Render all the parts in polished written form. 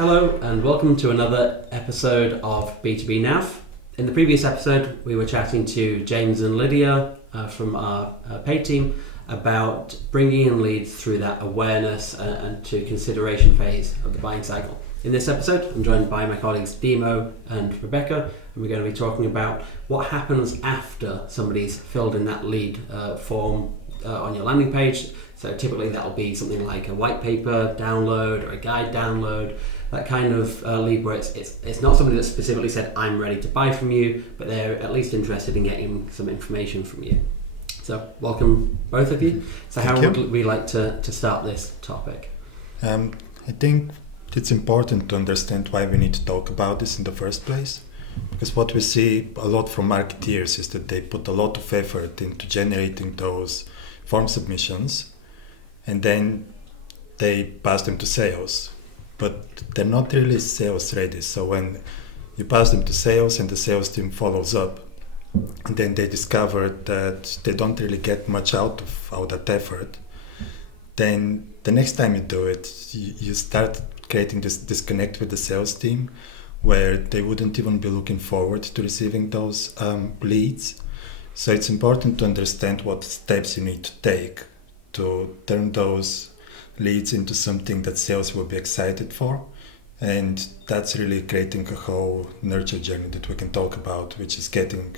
Hello and welcome to another episode of B2B Nav. In the previous episode we were chatting to James and Lydia from our paid team about bringing in leads through that awareness and to consideration phase of the buying cycle. In this episode I'm joined by my colleagues Dimo and Rebecca, and we're going to be talking about what happens after somebody's filled in that lead form on your landing page. So typically that'll be something like a white paper download or a guide download, that kind of lead where it's not somebody that specifically said I'm ready to buy from you, but they're at least interested in getting some information from you. So welcome both of you. So how would we like to start this topic? I think it's important to understand why we need to talk about this in the first place. Because what we see a lot from marketeers is that they put a lot of effort into generating those form submissions, and then they pass them to sales, but they're not really sales ready. So when you pass them to sales and the sales team follows up, and then they discover that they don't really get much out of all that effort, then the next time you do it, you start creating this disconnect with the sales team where they wouldn't even be looking forward to receiving those leads. So it's important to understand what steps you need to take to turn those leads into something that sales will be excited for. And that's really creating a whole nurture journey that we can talk about, which is getting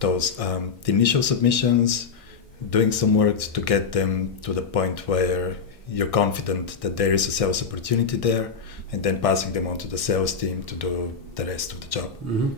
those the initial submissions, doing some work to get them to the point where you're confident that there is a sales opportunity there, and then passing them on to the sales team to do the rest of the job. Mm-hmm.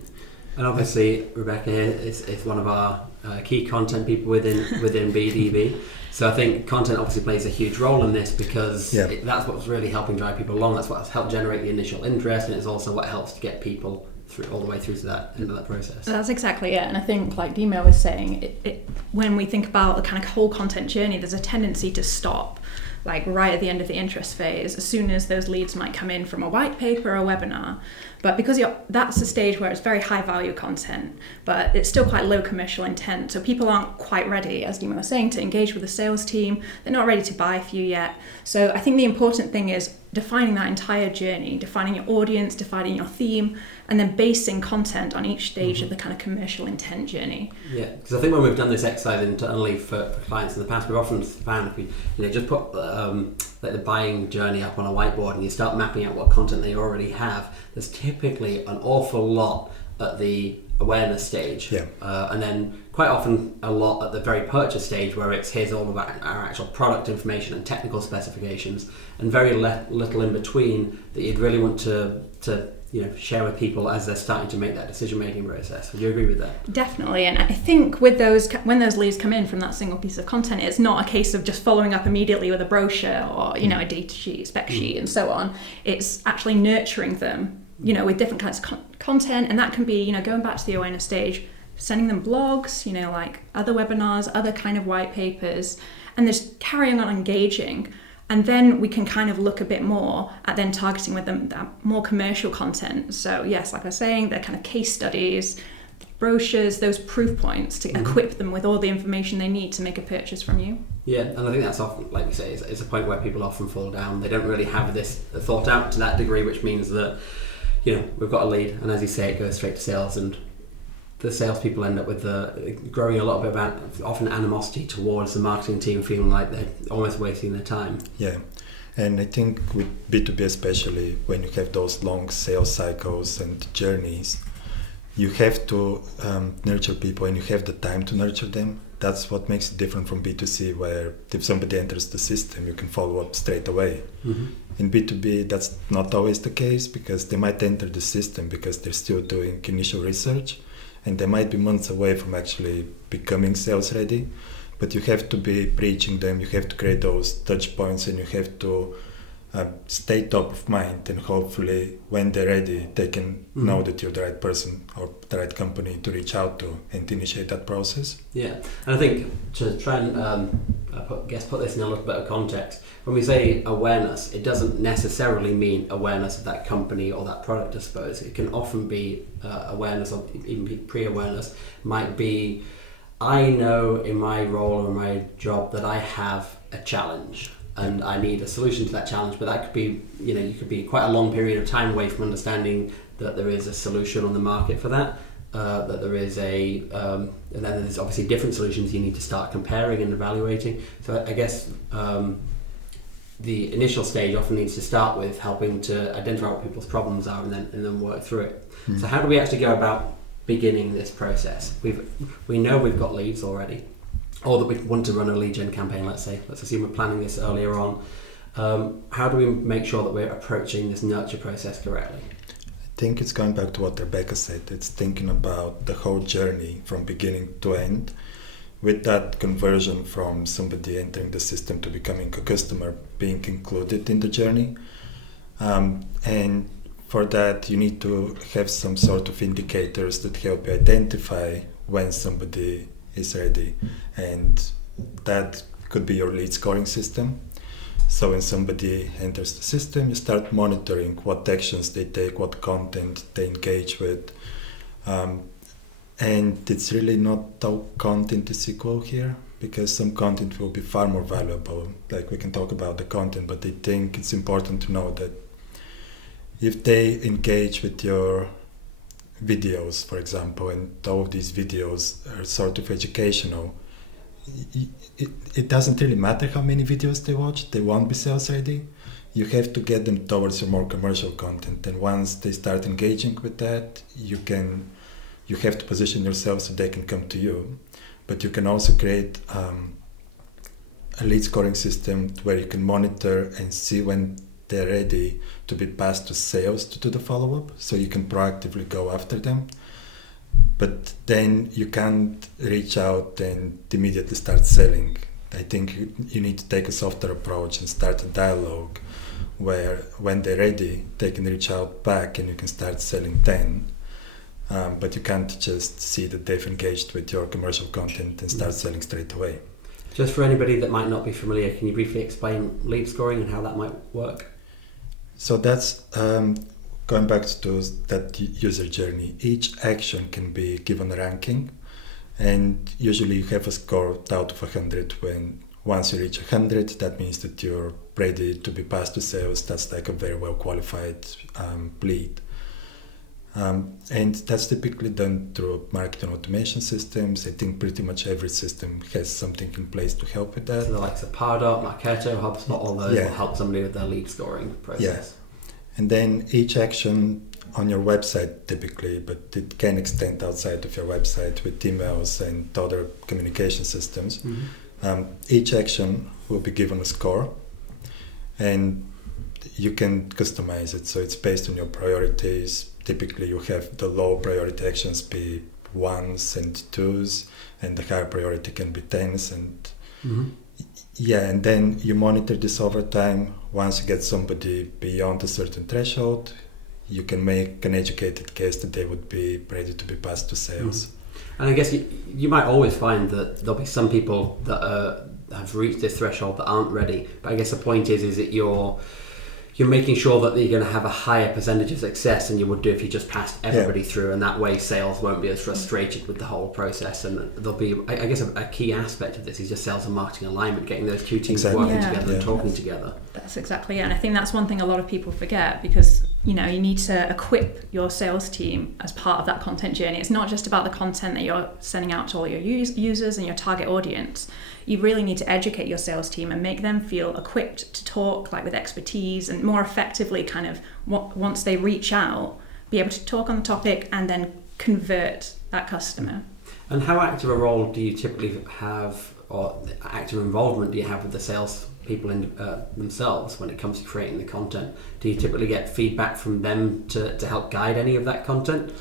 And obviously Rebecca is one of our key content people within BDB. So I think content obviously plays a huge role in this because that's what's really helping drive people along. That's what's helped generate the initial interest, and it's also what helps to get people through all the way through to that end of that process. That's exactly it. And I think, like Dimo was saying, when we think about the kind of whole content journey, there's a tendency to stop like right at the end of the interest phase, as soon as those leads might come in from a white paper or a webinar. But because that's the stage where it's very high value content, but it's still quite low commercial intent. So people aren't quite ready, as Dimo was saying, to engage with the sales team. They're not ready to buy for you yet. So I think the important thing is defining that entire journey, defining your audience, defining your theme, and then basing content on each stage of the kind of commercial intent journey. Yeah, because I think when we've done this exercise internally for clients in the past, we've often found if we just put like the buying journey up on a whiteboard and you start mapping out what content they already have, there's typically an awful lot at the awareness stage, and then quite often a lot at the very purchase stage where it's here's all about our actual product information and technical specifications, and very little in between that you'd really want to share with people as they're starting to make that decision making process. Would you agree with that? Definitely. And I think with those, when those leads come in from that single piece of content, it's not a case of just following up immediately with a brochure or a data sheet, spec sheet and so on. It's actually nurturing them with different kinds of content, and that can be going back to the awareness stage, sending them blogs, like other webinars, other kind of white papers, and just carrying on engaging. And then we can kind of look a bit more at then targeting with them that more commercial content. So yes, like I was saying, they're kind of case studies, brochures, those proof points to equip them with all the information they need to make a purchase from you. Yeah, and I think that's often, like we say, is a point where people often fall down. They don't really have this thought out to that degree, which means that we've got a lead, and as you say, it goes straight to sales, and the salespeople end up with growing a little bit about often animosity towards the marketing team, feeling like they're almost wasting their time. Yeah, and I think with B2B especially, when you have those long sales cycles and journeys, you have to nurture people, and you have the time to nurture them. That's what makes it different from B2C, where if somebody enters the system, you can follow up straight away. Mm-hmm. In B2B, that's not always the case, because they might enter the system because they're still doing initial research, and they might be months away from actually becoming sales ready. But you have to be preaching them, you have to create those touch points, and you have to stay top of mind, and hopefully when they're ready they can know that you're the right person or the right company to reach out to and initiate that process. Yeah, and I think to try and put this in a little bit of context, when we say awareness, it doesn't necessarily mean awareness of that company or that product, I suppose. It can often be awareness, or even be pre-awareness. Might be, I know in my role or my job that I have a challenge. and I need a solution to that challenge. But that could be, you could be quite a long period of time away from understanding that there is a solution on the market for that. That there is and then there's obviously different solutions you need to start comparing and evaluating. So I guess the initial stage often needs to start with helping to identify what people's problems are and then work through it. So how do we actually go about beginning this process? We know we've got leads already, or that we want to run a lead gen campaign. Let's assume we're planning this earlier on. How do we make sure that we're approaching this nurture process correctly? I think it's going back to what Rebecca said. It's thinking about the whole journey from beginning to end, with that conversion from somebody entering the system to becoming a customer being included in the journey. And for that, you need to have some sort of indicators that help you identify when somebody is ready. And that could be your lead scoring system. So when somebody enters the system, you start monitoring what actions they take, what content they engage with. And it's really not all content is equal here, because some content will be far more valuable. Like, we can talk about the content, but I think it's important to know that if they engage with your videos, for example, and all of these videos are sort of educational, it doesn't really matter how many videos they watch, they won't be sales ready. You have to get them towards your more commercial content, and once they start engaging with that, you have to position yourself so they can come to you. But you can also create a lead scoring system where you can monitor and see when they're ready to be passed to sales to do the follow-up, so you can proactively go after them. But then you can't reach out and immediately start selling. I think you need to take a softer approach and start a dialogue where, when they're ready, they can reach out back and you can start selling then. But you can't just see that they've engaged with your commercial content and start selling straight away. Just for anybody that might not be familiar, can you briefly explain lead scoring and how that might work? So that's going back to that user journey. Each action can be given a ranking, and usually you have a score out of 100. Once you reach 100, that means that you're ready to be passed to sales. That's like a very well qualified lead. And that's typically done through marketing automation systems. I think pretty much every system has something in place to help with that. So the likes of Pardot, Marketo, HubSpot, all those will help somebody with their lead scoring process. Yes. And then each action on your website typically, but it can extend outside of your website with emails and other communication systems. Each action will be given a score, and you can customize it. So it's based on your priorities. Typically you have the low priority actions be 1s and 2s, and the higher priority can be 10s. And and then you monitor this over time. Once you get somebody beyond a certain threshold, you can make an educated case that they would be ready to be passed to sales. And I guess you might always find that there'll be some people that have reached this threshold that aren't ready. But I guess the point is that you're making sure that you're going to have a higher percentage of success than you would do if you just passed everybody through, and that way sales won't be as frustrated with the whole process. And there'll be, I guess, a key aspect of this is just sales and marketing alignment, getting those two teams working together and talking together. That's exactly it. And I think that's one thing a lot of people forget, because you need to equip your sales team as part of that content journey. It's not just about the content that you're sending out to all your users and your target audience. You really need to educate your sales team and make them feel equipped to talk with expertise, and more effectively kind of once they reach out, be able to talk on the topic and then convert that customer. And how active a role do you typically have, or active involvement do you have with the sales people themselves when it comes to creating the content? Do you typically get feedback from them to help guide any of that content?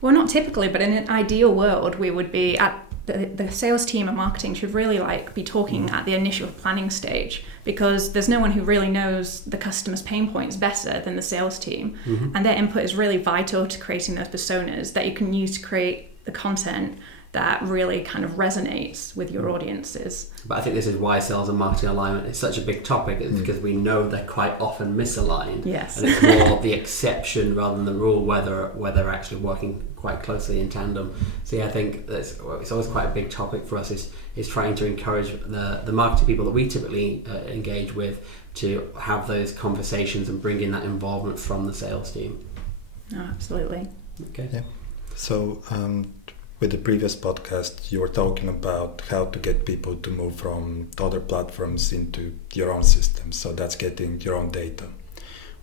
Well, not typically, but in an ideal world, we would be at the sales team and marketing should really be talking at the initial planning stage, because there's no one who really knows the customer's pain points better than the sales team. And their input is really vital to creating those personas that you can use to create the content that really kind of resonates with your audiences. But I think this is why sales and marketing alignment is such a big topic, is because we know they're quite often misaligned. Yes. And it's more the exception rather than the rule whether they're actually working quite closely in tandem. So yeah, I think it's always quite a big topic for us is trying to encourage the marketing people that we typically engage with to have those conversations and bring in that involvement from the sales team. Oh, absolutely. Okay. Yeah. So with the previous podcast, you were talking about how to get people to move from other platforms into your own system. So that's getting your own data.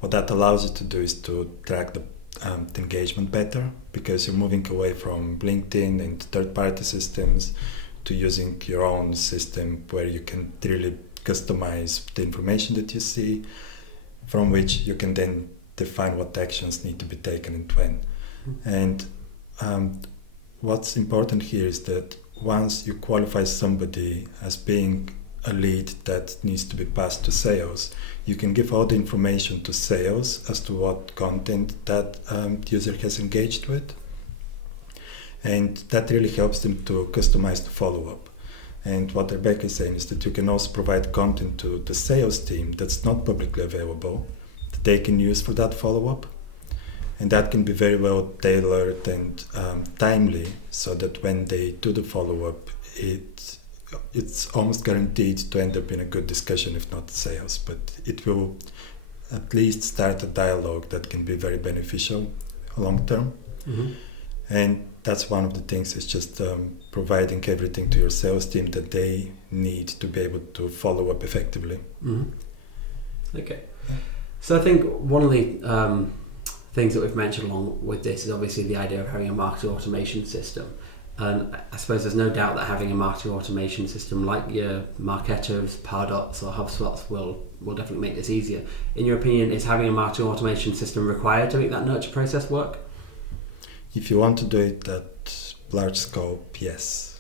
What that allows you to do is to track the engagement better, because you're moving away from LinkedIn and third-party systems to using your own system where you can really customize the information that you see, from which you can then define what actions need to be taken and when. And what's important here is that once you qualify somebody as being a lead that needs to be passed to sales, you can give all the information to sales as to what content that user has engaged with. And that really helps them to customize the follow-up. And what Rebecca is saying is that you can also provide content to the sales team that's not publicly available that they can use for that follow-up. And that can be very well tailored and timely, so that when they do the follow-up, it's almost guaranteed to end up in a good discussion, if not sales. But it will at least start a dialogue that can be very beneficial long term. Mm-hmm. And that's one of the things, is just providing everything to your sales team that they need to be able to follow up effectively. Mm-hmm. Okay. So I think one of the things that we've mentioned along with this is obviously the idea of having a marketing automation system. And I suppose there's no doubt that having a marketing automation system like your Marketos, Pardots or HubSpots will definitely make this easier. In your opinion, is having a marketing automation system required to make that nurture process work? If you want to do it at large scope, yes.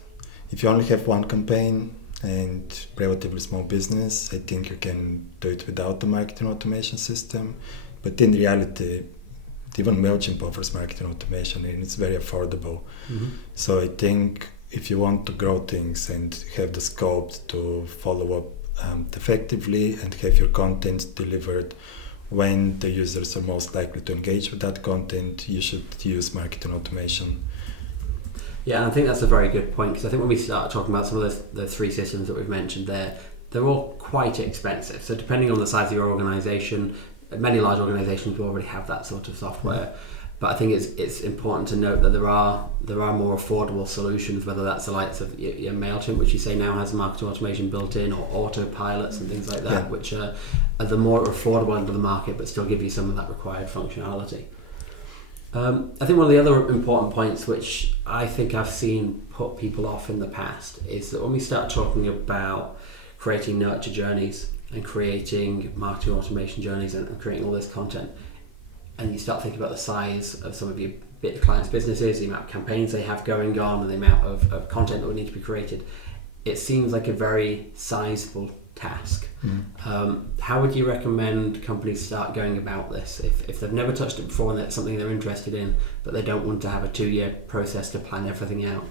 If you only have one campaign and relatively small business, I think you can do it without the marketing automation system. But in reality, even MailChimp offers marketing automation and it's very affordable. Mm-hmm. So I think if you want to grow things and have the scope to follow up effectively and have your content delivered when the users are most likely to engage with that content, you should use marketing automation. Yeah, and I think that's a very good point, because I think when we start talking about some of the three systems that we've mentioned there, they're all quite expensive. So depending on the size of your organization, many large organizations will already have that sort of software. But I think it's important to note that there are more affordable solutions, whether that's the likes of your MailChimp, which you say now has marketing automation built in, or autopilots and things like that, which are the more affordable end of the market, but still give you some of that required functionality. I think one of the other important points, which I think I've seen put people off in the past, is that when we start talking about creating nurture journeys and creating marketing automation journeys and creating all this content, and you start thinking about the size of some of your clients' businesses, the amount of campaigns they have going on, and the amount of content that would need to be created, it seems like a very sizable task. How would you recommend companies start going about this if they've never touched it before and it's something they're interested in, but they don't want to have a 2-year process to plan everything out?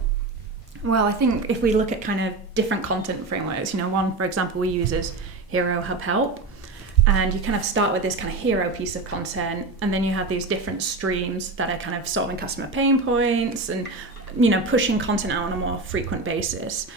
Well, I think if we look at kind of different content frameworks, one, for example, we use is Hero Hub Help. And you kind of start with this kind of hero piece of content, and then you have these different streams that are kind of solving customer pain points and pushing content out on a more frequent basis.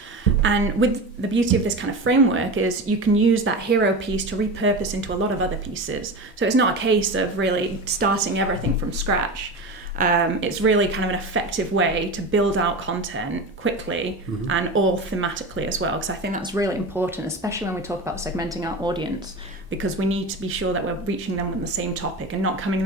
And with the beauty of this kind of framework is you can use that hero piece to repurpose into a lot of other pieces. So it's not a case of really starting everything from scratch. It's really kind of an effective way to build out content quickly and all thematically as well, because I think that's really important, especially when we talk about segmenting our audience, because we need to be sure that we're reaching them with the same topic and not coming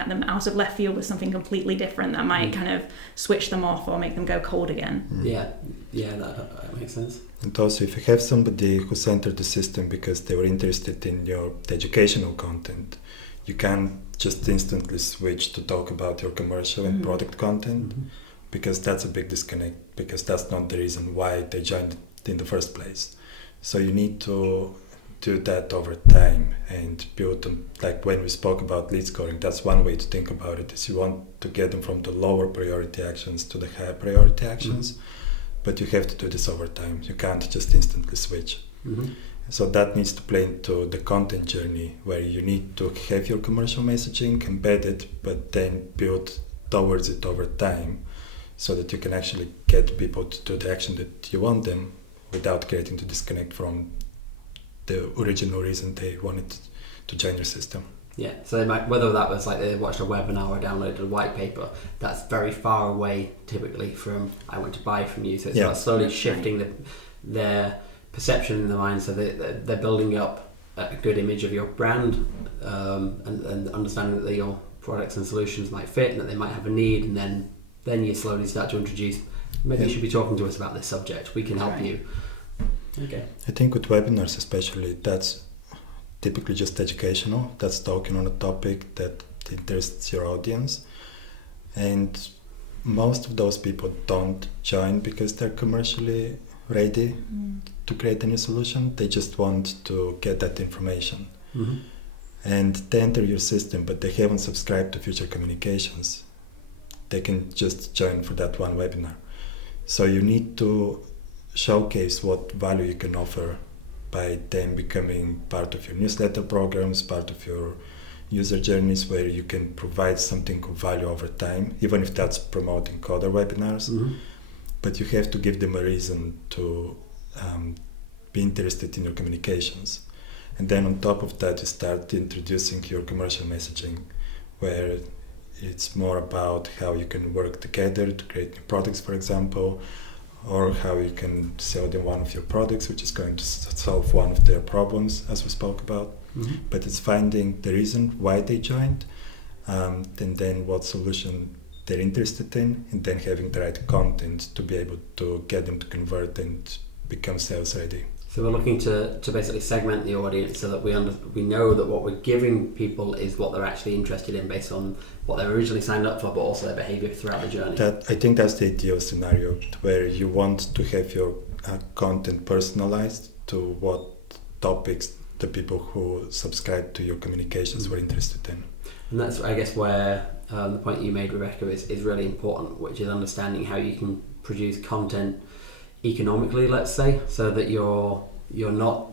at them out of left field with something completely different that might kind of switch them off or make them go cold again. Yeah, that makes sense. And also, if you have somebody who's entered the system because they were interested in the educational content, you can't just instantly switch to talk about your commercial and product content, because that's a big disconnect, because that's not the reason why they joined in the first place. So you need to do that over time and build them. Like when we spoke about lead scoring, that's one way to think about it, is you want to get them from the lower priority actions to the higher priority actions, but you have to do this over time. You can't just instantly switch. So that needs to play into the content journey, where you need to have your commercial messaging embedded, but then build towards it over time, so that you can actually get people to do the action that you want them without creating the disconnect from the original reason they wanted to join your system. Yeah, so they might, whether that was like they watched a webinar or downloaded a white paper, that's very far away typically from I want to buy from you. So it's about slowly shifting their perception in their mind, so they're building up a good image of your brand, and understanding that your products and solutions might fit and that they might have a need, and then you slowly start to introduce, maybe you should be talking to us about this subject, we can help you. Okay. I think with webinars especially, that's typically just educational. That's talking on a topic that interests your audience. And most of those people don't join because they're commercially ready to create a new solution. They just want to get that information. And they enter your system, but they haven't subscribed to future communications. They can just join for that one webinar. So you need to showcase what value you can offer by them becoming part of your newsletter programs, part of your user journeys, where you can provide something of value over time, even if that's promoting coder webinars. But you have to give them a reason to be interested in your communications. And then on top of that, you start introducing your commercial messaging, where it's more about how you can work together to create new products, for example, or how you can sell them one of your products, which is going to solve one of their problems, as we spoke about. But it's finding the reason why they joined, and then what solution they're interested in, and then having the right content to be able to get them to convert and become sales ready. So we're looking to basically segment the audience so that we know that what we're giving people is what they're actually interested in based on what they originally signed up for, but also their behavior throughout the journey. I think that's the ideal scenario, where you want to have your content personalized to what topics the people who subscribe to your communications were interested in. And that's, I guess, where the point you made, Rebecca, is really important, which is understanding how you can produce content economically, let's say, so that you're not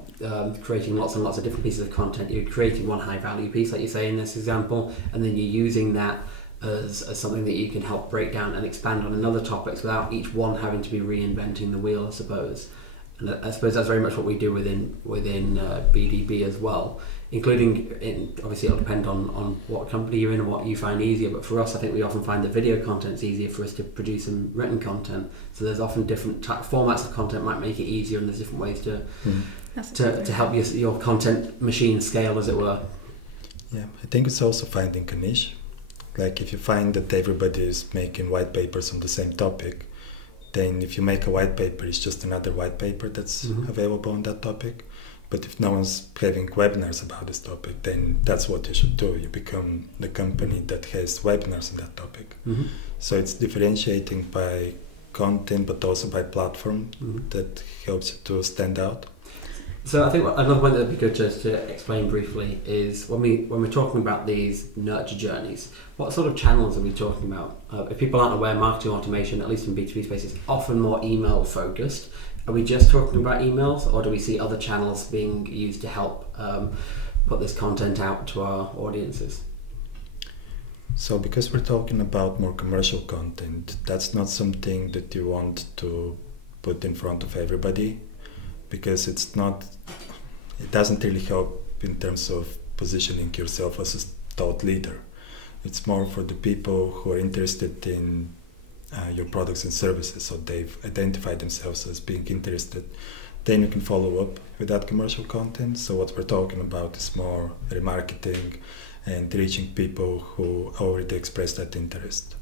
creating lots and lots of different pieces of content. You're creating one high value piece, like you say in this example, and then you're using that as something that you can help break down and expand on another topics without each one having to be reinventing the wheel, I suppose. And I suppose that's very much what we do within BDB as well, including obviously it'll depend on what company you're in and what you find easier, but for us I think we often find that video content's easier for us to produce than written content. So there's often different formats of content might make it easier, and there's different ways to help your content machine scale, as it were. Yeah, I think it's also finding a niche. Like if you find that everybody is making white papers on the same topic, then if you make a white paper, it's just another white paper that's available on that topic. But if no one's having webinars about this topic, then that's what you should do. You become the company that has webinars on that topic. So it's differentiating by content, but also by platform that helps you to stand out. So I think another point that would be good to explain briefly is when we're talking about these nurture journeys, what sort of channels are we talking about? If people aren't aware, marketing automation, at least in B2B space, is often more email focused. Are we just talking about emails, or do we see other channels being used to help put this content out to our audiences? So because we're talking about more commercial content, that's not something that you want to put in front of everybody, because it doesn't really help in terms of positioning yourself as a thought leader. It's more for the people who are interested in your products and services, so they've identified themselves as being interested. Then you can follow up with that commercial content. So what we're talking about is more remarketing and reaching people who already expressed that interest.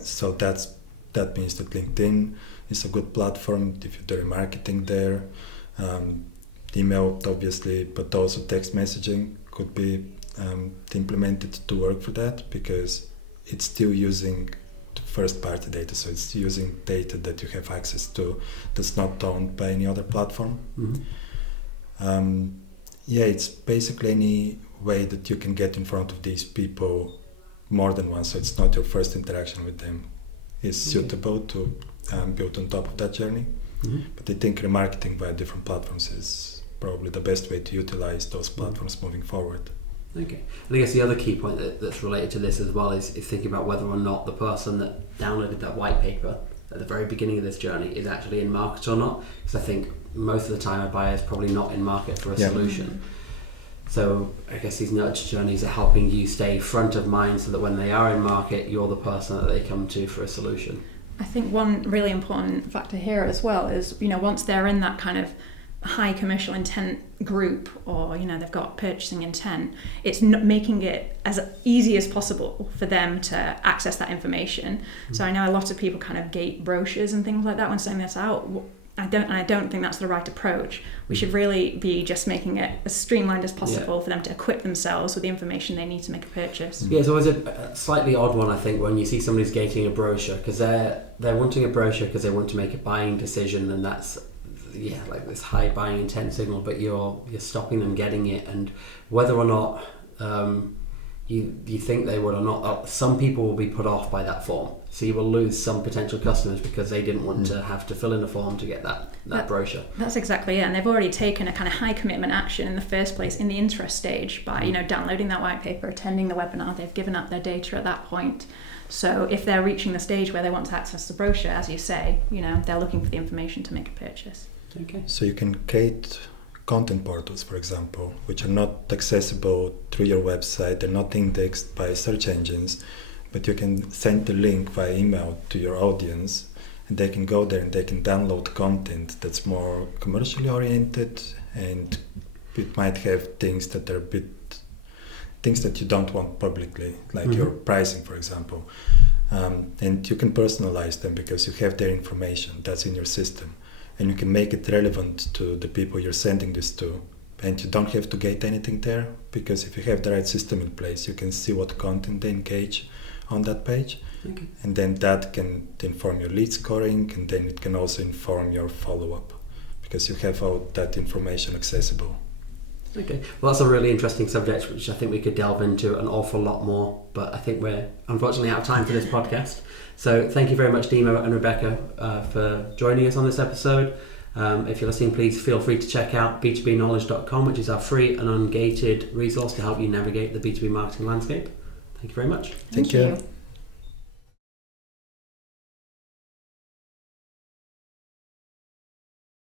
So that means that LinkedIn is a good platform if you do remarketing there. Email, obviously, but also text messaging could be implemented to work for that, because it's still using first-party data, so it's using data that you have access to that's not owned by any other platform. Yeah, it's basically any way that you can get in front of these people more than once, so it's not your first interaction with them, is suitable to build on top of that journey. But I think remarketing via different platforms is probably the best way to utilize those platforms moving forward. Okay. And I guess the other key point that's related to this as well is thinking about whether or not the person that downloaded that white paper at the very beginning of this journey is actually in market or not. Because I think most of the time a buyer is probably not in market for a solution. So I guess these nurture journeys are helping you stay front of mind so that when they are in market, you're the person that they come to for a solution. I think one really important factor here as well is, once they're in that kind of high commercial intent group, or they've got purchasing intent, it's not making it as easy as possible for them to access that information. So I know a lot of people kind of gate brochures and things like that when sending this out. I don't think that's the right approach. We should really be just making it as streamlined as possible for them to equip themselves with the information they need to make a purchase. Yeah, it's always a slightly odd one, I think, when you see somebody's gating a brochure because they're wanting a brochure because they want to make a buying decision, and that's like this high buying intent signal, but you're stopping them getting it, and whether or not you think they would or not, some people will be put off by that form. So you will lose some potential customers because they didn't want to have to fill in a form to get that brochure. That's exactly it. And they've already taken a kind of high commitment action in the first place in the interest stage by, downloading that white paper, attending the webinar. They've given up their data at that point. So if they're reaching the stage where they want to access the brochure, as you say, they're looking for the information to make a purchase. Okay. So you can create content portals, for example, which are not accessible through your website. They're not indexed by search engines, but you can send the link via email to your audience, and they can go there and they can download content that's more commercially oriented, and it might have things that are things that you don't want publicly, like your pricing, for example. And you can personalize them because you have their information that's in your system, and you can make it relevant to the people you're sending this to. And you don't have to gate anything there, because if you have the right system in place, you can see what content they engage on that page. Okay. And then that can inform your lead scoring, and then it can also inform your follow-up, because you have all that information accessible. Okay, well, that's a really interesting subject, which I think we could delve into an awful lot more, but I think we're unfortunately out of time for this podcast. So thank you very much, Dimo and Rebecca, for joining us on this episode. If you're listening, please feel free to check out b2bknowledge.com, which is our free and ungated resource to help you navigate the B2B marketing landscape. Thank you very much. Thank you.